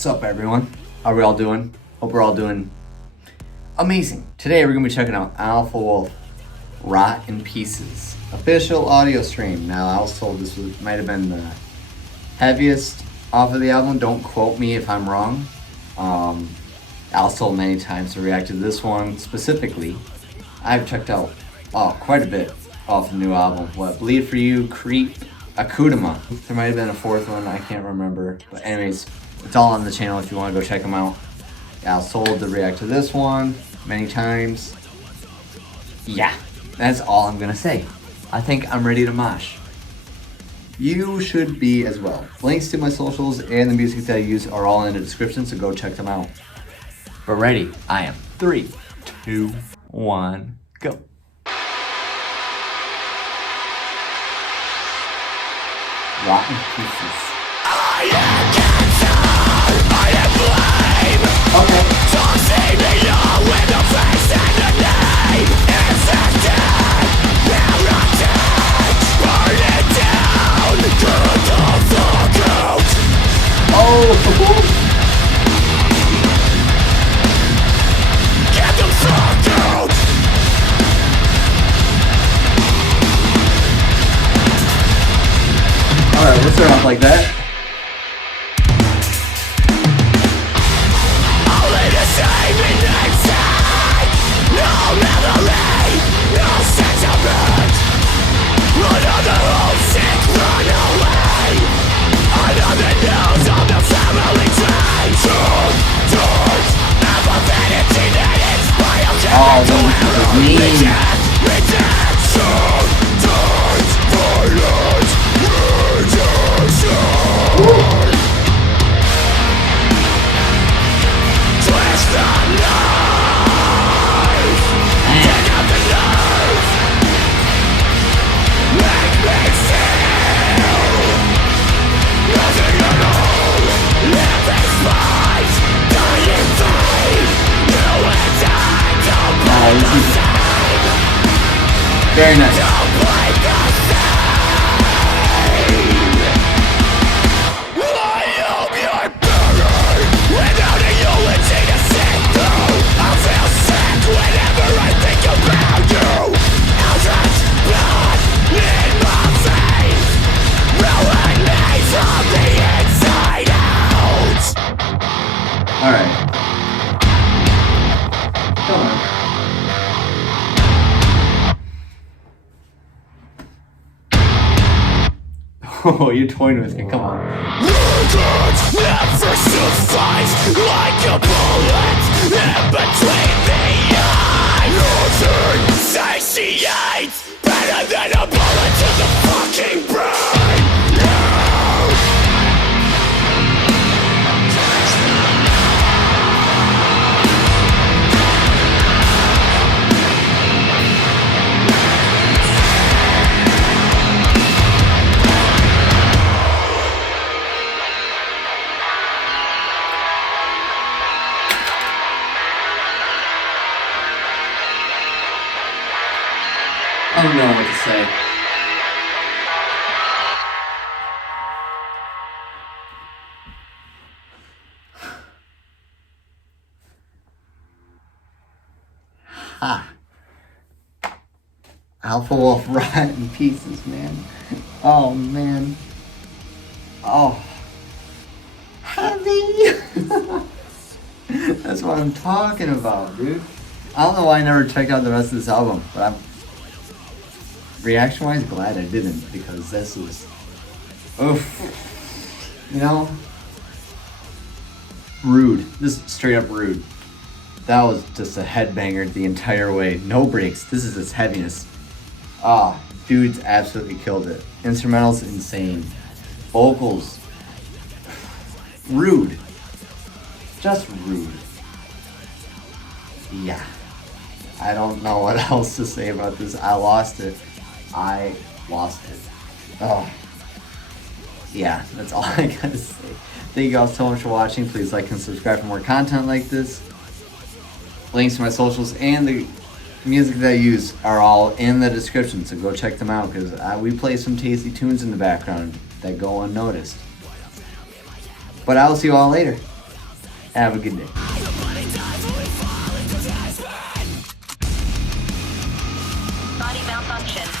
What's up, everyone? How are we all doing? Hope we're all doing amazing. Today we're going to be checking out Alpha Wolf Rot in Pieces official audio stream. Now, I was told this might have been the heaviest off of the album. Don't quote me if I'm wrong. I was told many times to react to this one specifically. I've checked out quite a bit off the new album. Bleed For You, Creep, Akudama. There might have been a fourth one, I can't remember. But anyways, it's all on the channel if you want to go check them out. I was told to react to this one many times. Yeah, that's all I'm gonna say. I think I'm ready to mosh. You should be as well. Links to my socials and the music that I use are all in the description, so go check them out. But ready, I am. 3, 2, 1, go. Rotten Pieces. I am cancer, I am blame. Okay. Don't see me all with the face and the name. Infected, parroted, burn it down. Get the fuck out. Get the fuck out. Alright, we'll start off like that. Only the same in inside. No memory, no sentiment. Another homesick runaway. Another news on the family train. Don't ever vanity that it's biochemical. This is mean. Rejection, don't violence, rejection. Twist the knife, take out the knife. Make me feel nothing at all. Living spies, dying vain. You and I don't play this the is same. very nice. Don't play the same. I hope you're buried without a eulogy to sing through. I feel sick whenever I think about you. Eldritch blood in my veins, ruin me from the inside out. Alright. Come on. Oh, you're toying with me, come on. Words never suffice, like a bullet in between the eyes. Nothing satiates better than a bullet to the fucking brain. No. I don't know what to say. Ha. Alpha Wolf Rot in Pieces, man. Oh, man. Oh. Heavy. That's what I'm talking about, dude. I don't know why I never checked out the rest of this album, but I'm reaction-wise glad I didn't, because this was, oof, you know, rude. This is straight up rude. That was just a headbanger the entire way. No breaks. This is its heaviness. Dudes absolutely killed it. Instrumentals insane. Vocals, rude. Just rude. Yeah. I don't know what else to say about this. I lost it. Oh. Yeah, that's all I gotta say. Thank you all so much for watching. Please like and subscribe for more content like this. Links to my socials and the music that I use are all in the description, so go check them out, because we play some tasty tunes in the background that go unnoticed. But I will see you all later. Have a good day. Body malfunction.